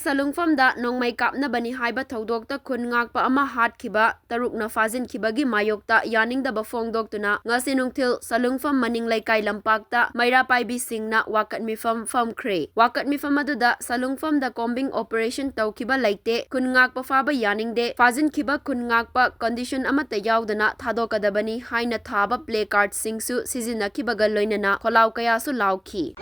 salungfamda nongmai kapnabani haiba thodokta Khungakpa ama Hatkhiba tarukna fazinkhibagi Mayokta yaningdaba fongdoktuna ngasi nungthil salungfam maning laikai lampakta Meira Paibi singna Wakat Meefam Famkhre Wakat Meefam aduda salungfamda combing operation tawkiba laite Khungakpa faba yaningde fazinkhiba Khungakpa condition amata yaudana thadokadabani haina thaba play card singsu sizinakhibaga loinana kholaw kayasu lawkhi